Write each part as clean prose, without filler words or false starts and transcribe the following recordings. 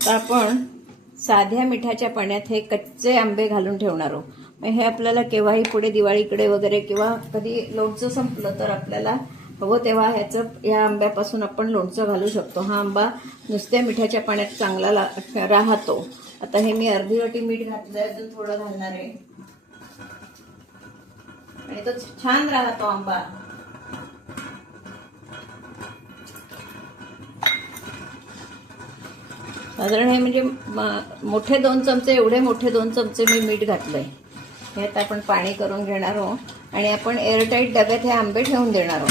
आता आपण साध्या मिठाच्या पाण्यात हे कच्चे आंबे घालून ठेवणार आहोत. मग हे आपल्याला केव्हाही पुढे दिवाळीकडे वगैरे किंवा कधी लोणचं संपलं तर आपल्याला हवं तेव्हा या आंब्यापासून आपण लोणचं घालू शकतो. हा आंबा नुसत्या मिठाच्या पाण्यात चांगला राहतो. आता हे मी अर्धी वाटी मीठ घातलंय, अजून थोडं घालणार आहे आणि तो छान राहतो आंबा. साधारण हे म्हणजे मोठे 2 चमचे, एवढे मोठे 2 चमचे मी मीठ घातलंय. हे आता आपण पाणी करून घेणार आहोत आणि आपण एअरटाईट डब्यात हे आंबे ठेवून देणार आहोत.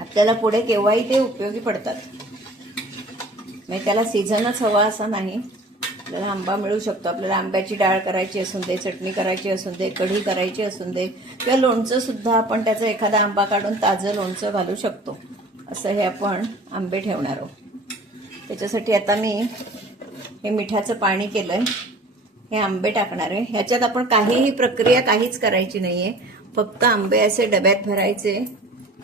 आपल्याला पुढे केव्हाही ते उपयोगी पडतात. म्हणजे त्याला सीझनच हवा असा नाही, आपल्याला आंबा मिळू शकतो. आपल्याला आंब्याची डाळ करायची असून दे, चटणी करायची असून दे, कढी करायची असून दे किंवा लोणचं सुद्धा आपण त्याचा एखादा आंबा काढून ताजं लोणचं घालू शकतो. असं हे आपण आंबे ठेवणार आहोत. त्याच्यासाठी आता मी हे मिठाचं पाणी केलंय, हे आंबे टाकणार आहे. ह्याच्यात आपण काहीही प्रक्रिया काहीच करायची नाहीये. फक्त आंबे असे डब्यात भरायचे,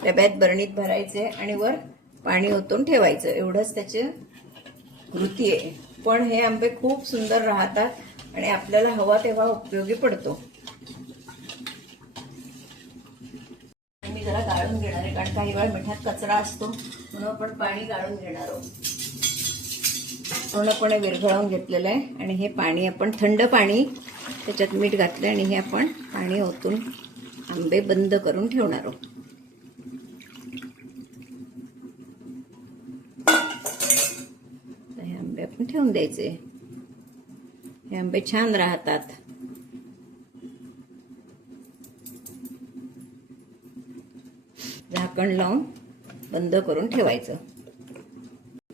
डब्यात बरणीत भरायचे आणि वर पाणी ओतून ठेवायचं, एवढंच त्याची कृती आहे. पण हे आंबे खूप सुंदर राहतात आणि आपल्याला हवा तेव्हा उपयोगी पडतो. मी जरा गाळून घेणार आहे, कारण काही वेळा मिठात कचरा असतो, म्हणून आपण पाणी गाळून घेणार आहोत. पूर्णपणे विरघळवून घेतलेलं आहे आणि हे पाणी आपण थंड पाणी त्याच्यात मीठ घातलं आणि हे आपण पाणी ओतून आंबे बंद करून ठेवणार आहोत. हे आंबे आपण ठेवून द्यायचे. हे आंबे छान राहतात. झाकण लावून बंद करून ठेवायचं.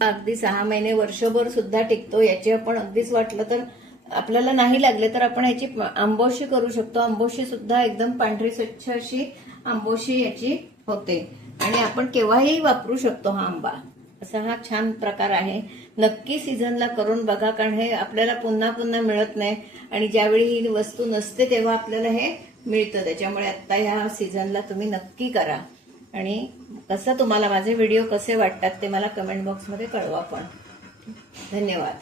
अगदी 6 महिने, वर्षभर सुद्धा टिकतो. याची आपण अगदीच वाटलं तर आपल्याला नाही लागले तर आपण याची आंबोशी करू शकतो. आंबोशी सुद्धा एकदम पांढरी स्वच्छ अशी आंबोशी याची होते आणि आपण केव्हाही वापरू शकतो हा आंबा. असा हा छान प्रकार आहे. नक्की सीझनला करून बघा, कारण हे आपल्याला पुन्हा पुन्हा मिळत नाही आणि ज्यावेळी ही वस्तू नसते तेव्हा आपल्याला हे मिळतं. त्याच्यामुळे आता ह्या सीझनला तुम्ही नक्की करा. आणि कसं तुम्हाला माझे व्हिडिओ कसे वाटतात ते मला कमेंट बॉक्समध्ये कळवा पण. धन्यवाद.